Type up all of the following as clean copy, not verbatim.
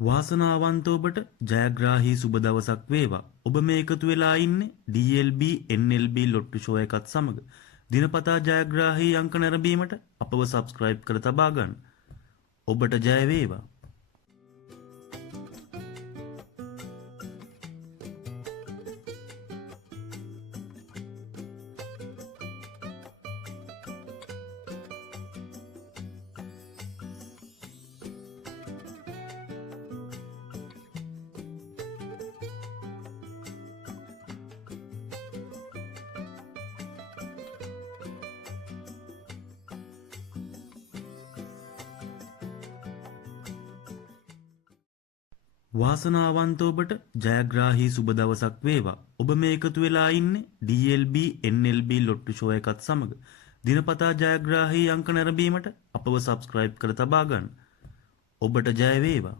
වාසනාවන්ත ඔබට ජයග්‍රාහී සුබ දවසක් වේවා. ඔබ මේ එකතු වෙලා ඉන්නේ DLB NLB ලොට්ටු ෂෝ එකත් සමග. දිනපතා ජයග්‍රාහී අංක නැරඹීමට අපව සබ්ස්ක්‍රයිබ් කර තබා ගන්න. ඔබට ජය වේවා. වාසනාවන්ත ඔබට ජයග්‍රාහී සුබ දවසක් වේවා. ඔබ මේ එකතු වෙලා ඉන්නේ DLB NLB ලොට්ටු ෂෝ එකත් සමග. දිනපතා ජයග්‍රාහී අංක නැරඹීමට අපව සබ්ස්ක්‍රයිබ් කර තබා ගන්න. ඔබට ජය වේවා.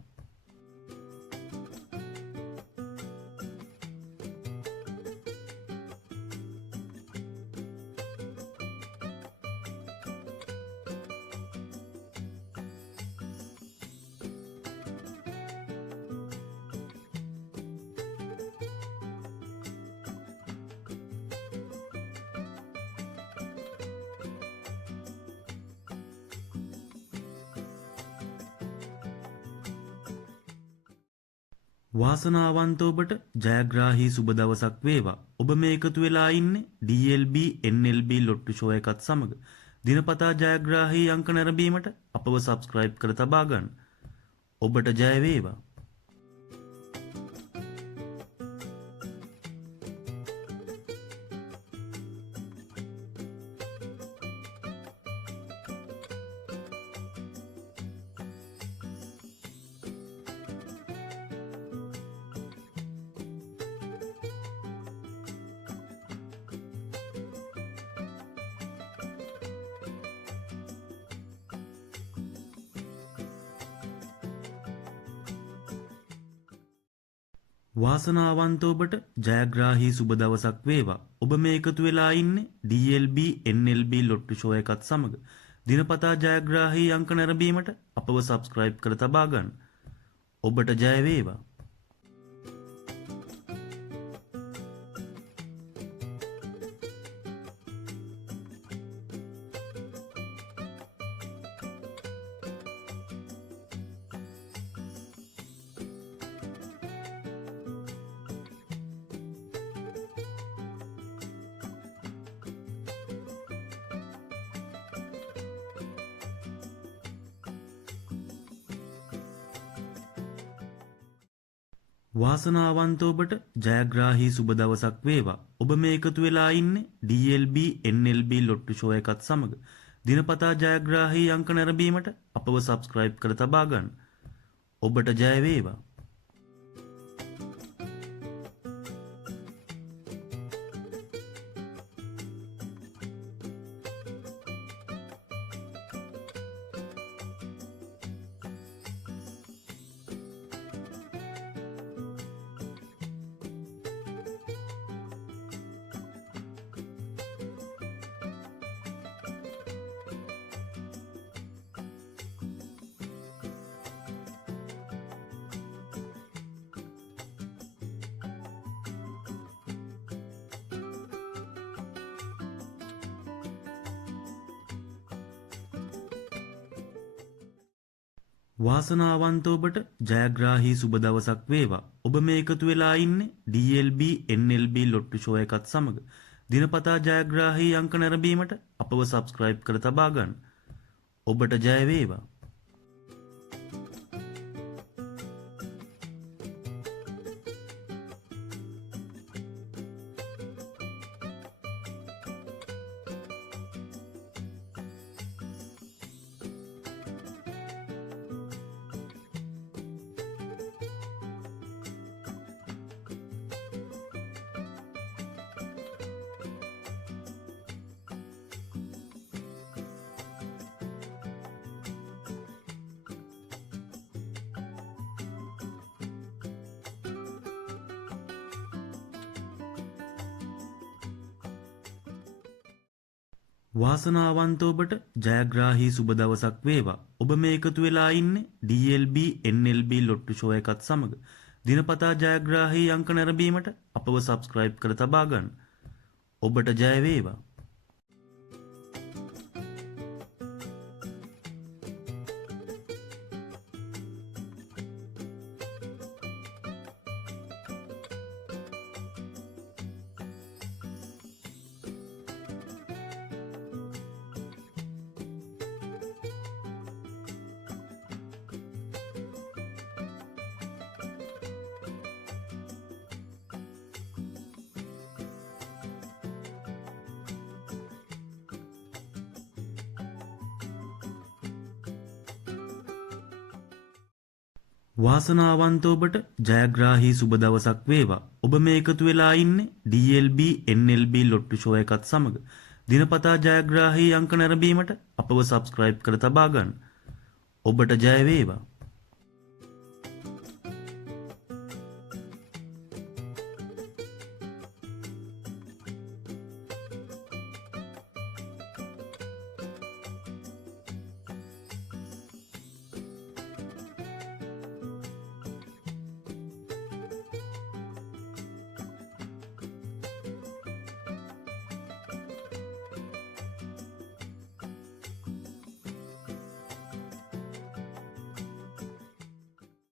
වාසනාවන්ත ඔබට ජයග්‍රාහී සුබ දවසක් වේවා. ඔබ මේ එකතු වෙලා ඉන්නේ DLB NLB ලොට්ටු ෂෝ එකත් සමග. දිනපතා ජයග්‍රාහී අංක නැරඹීමට අපව සබ්ස්ක්‍රයිබ් කර තබා ගන්න. ඔබට ජය වේවා. වාසනාවන්ත ඔබට ජයග්‍රාහී සුබ දවසක් වේවා. ඔබ මේ එකතු වෙලා ඉන්නේ DLB NLB ලොට්ටු ෂෝ එකත් සමග. දිනපතා ජයග්‍රාහී අංක නැරඹීමට අපව සබ්ස්ක්‍රයිබ් කර තබා ගන්න. ඔබට ජය වේවා. වාසනාවන්ත ඔබට ජයග්‍රාහී සුබ දවසක් වේවා. ඔබ මේ එකතු වෙලා ඉන්නේ DLB NLB ලොට්ටු ෂෝ එකත් සමග. දිනපතා ජයග්‍රාහී අංක නැරඹීමට අපව සබ්ස්ක්‍රයිබ් කර තබා ගන්න. ඔබට ජය වේවා. වාසනාවන්ත ඔබට ජයග්‍රාහී සුබ දවසක් වේවා. ඔබ මේ එකතු වෙලා ඉන්නේ DLB NLB ලොට්ටු ෂෝ එකත් සමග. දිනපතා ජයග්‍රාහී අංක නැරඹීමට අපව සබ්ස්ක්‍රයිබ් කර තබා ගන්න. ඔබට ජය වේවා. වාසනාවන්ත ඔබට ජයග්‍රාහී සුබ දවසක් වේවා. ඔබ ඔබ මේ එකතු වෙලා ඉන්නේ DLB NLB ලොට්ටු ෂෝ එකත් සමග දිනපතා ජයග්‍රාහී අංක නැරඹීමට අපව සබ්ස්ක්‍රයිබ් කර තබා ගන්න. ඔබට ජය වේවා. වාසනාවන්ත ඔබට ජයග්‍රාහී සුබ දවසක් වේවා. ඔබ මේ එකතු වෙලා ඉන්නේ DLB NLB ලොට්ටු ෂෝ එකත් සමග දිනපතා ජයග්‍රාහී අංක නැරඹීමට අපව සබ්ස්ක්‍රයිබ් කර තබා ගන්න. ඔබට ජය වේවා.